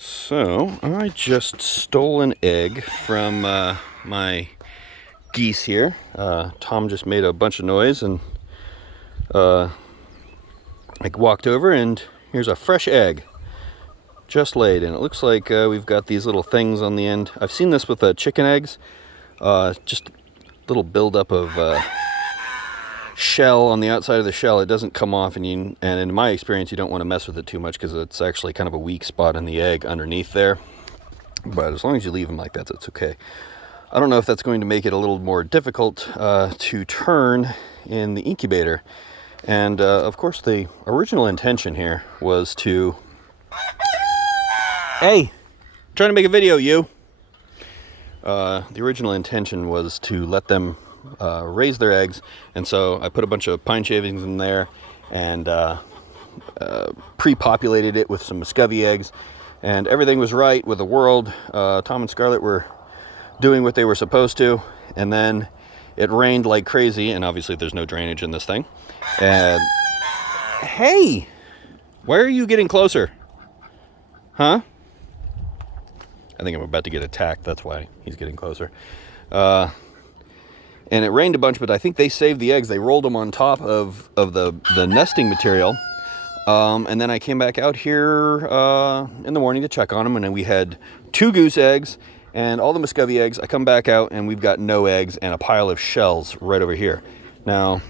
So, I just stole an egg from my geese here. Tom just made a bunch of noise and I walked over and here's a fresh egg just laid. And it looks like we've got these little things on the end. I've seen this with chicken eggs. Just a little buildup of shell on the outside of the shell. It doesn't come off, and in my experience, you don't want to mess with it too much because it's actually kind of a weak spot in the egg underneath there. But as long as you leave them like that, that's okay. I don't know if that's going to make it a little more difficult to turn in the incubator. And of course, the original intention here was to... Hey, trying to make a video, you. The original intention was to let them raise their eggs, and so I put a bunch of pine shavings in there and pre-populated it with some Muscovy eggs, and everything was right with the world. Tom and Scarlett were doing what they were supposed to, and then it rained like crazy, and obviously there's no drainage in this thing. And hey, why are you getting closer? Huh? I think I'm about to get attacked. That's why he's getting closer. And it rained a bunch, but I think they saved the eggs. They rolled them on top of the nesting material. And then I came back out here in the morning to check on them, and then we had 2 goose eggs and all the Muscovy eggs. I come back out, and we've got no eggs and a pile of shells right over here. Now,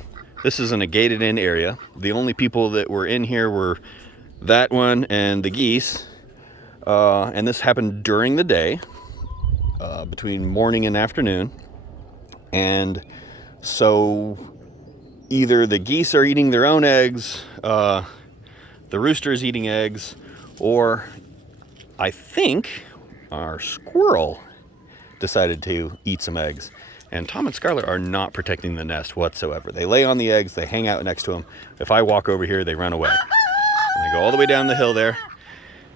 this isn't a gated-in area. The only people that were in here were that one and the geese. And this happened during the day, between morning and afternoon. And so either the geese are eating their own eggs, the rooster is eating eggs, or I think our squirrel decided to eat some eggs. And Tom and Scarlett are not protecting the nest whatsoever. They lay on the eggs, they hang out next to them. If I walk over here, they run away. And they go all the way down the hill there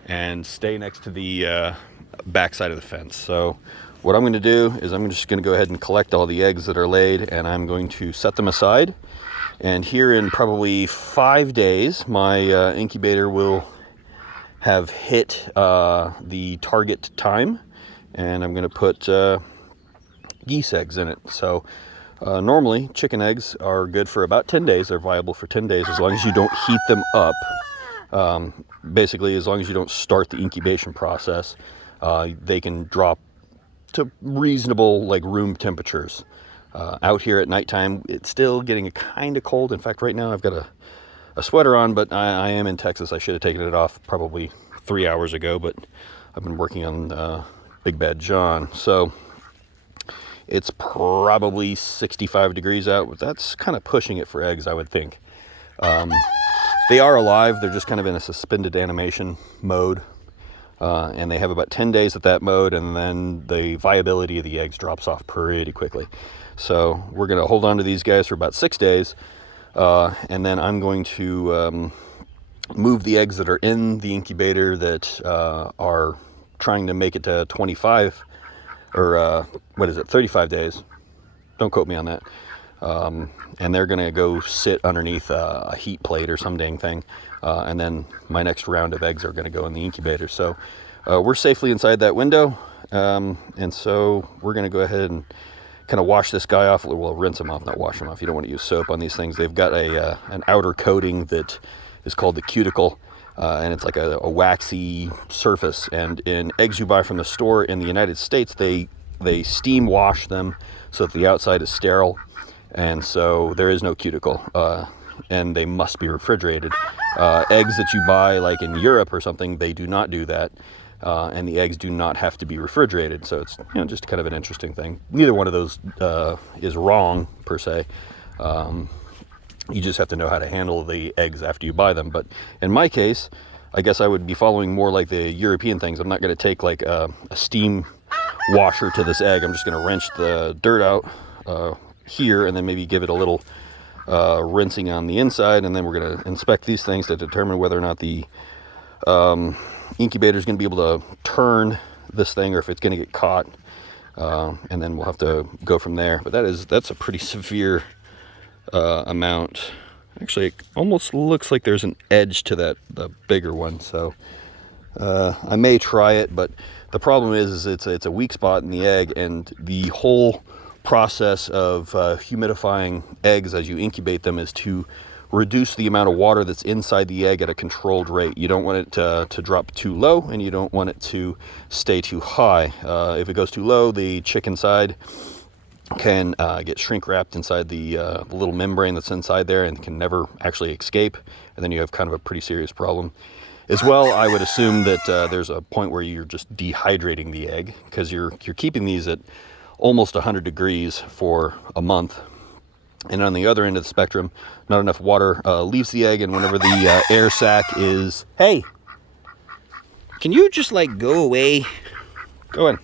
and stay next to the backside of the fence. So what I'm going to do is I'm just going to go ahead and collect all the eggs that are laid, and I'm going to set them aside. And here in probably 5 days, my incubator will have hit the target time, and I'm going to put geese eggs in it. So normally chicken eggs are good for about 10 days. They're viable for 10 days as long as you don't heat them up. Basically, as long as you don't start the incubation process, they can drop to reasonable, like, room temperatures. Out here at nighttime, it's still getting kind of cold. In fact, right now I've got a sweater on, but I am in Texas. I should have taken it off probably 3 hours ago, but I've been working on Big Bad John. So it's probably 65 degrees out. That's kind of pushing it for eggs, I would think. They are alive. They're just kind of in a suspended animation mode. And they have about 10 days at that mode, and then the viability of the eggs drops off pretty quickly. So we're going to hold on to these guys for about 6 days, and then I'm going to move the eggs that are in the incubator that are trying to make it to 25, or 35 days. Don't quote me on that. And they're going to go sit underneath a heat plate or some dang thing. And then my next round of eggs are going to go in the incubator. So we're safely inside that window. And so we're going to go ahead and kind of wash this guy off. Well, rinse him off, not wash him off. You don't want to use soap on these things. They've got an outer coating that is called the cuticle. And it's like a waxy surface. And in eggs you buy from the store in the United States, they steam wash them so that the outside is sterile. And so there is no cuticle. And they must be refrigerated. Eggs that you buy like in Europe or something, they do not do that. And the eggs do not have to be refrigerated. So it's just kind of an interesting thing. Neither one of those is wrong per se. You just have to know how to handle the eggs after you buy them. But in my case, I guess I would be following more like the European things. I'm not going to take like a steam washer to this egg. I'm just going to wrench the dirt out here and then maybe give it a little rinsing on the inside, and then we're going to inspect these things to determine whether or not the incubator is going to be able to turn this thing or if it's going to get caught, and then we'll have to go from there. But that's a pretty severe amount. Actually, it almost looks like there's an edge to that, the bigger one. So I may try it, but the problem is it's a weak spot in the egg, and the whole process of humidifying eggs as you incubate them is to reduce the amount of water that's inside the egg at a controlled rate. You don't want it to drop too low, and you don't want it to stay too high. If it goes too low, the chick inside can get shrink wrapped inside the little membrane that's inside there and can never actually escape, and then you have kind of a pretty serious problem. As well, I would assume that there's a point where you're just dehydrating the egg, because you're keeping these at almost 100 degrees for a month. And on the other end of the spectrum, not enough water leaves the egg, and whenever the air sac is... Hey! Can you just, like, go away? Go in.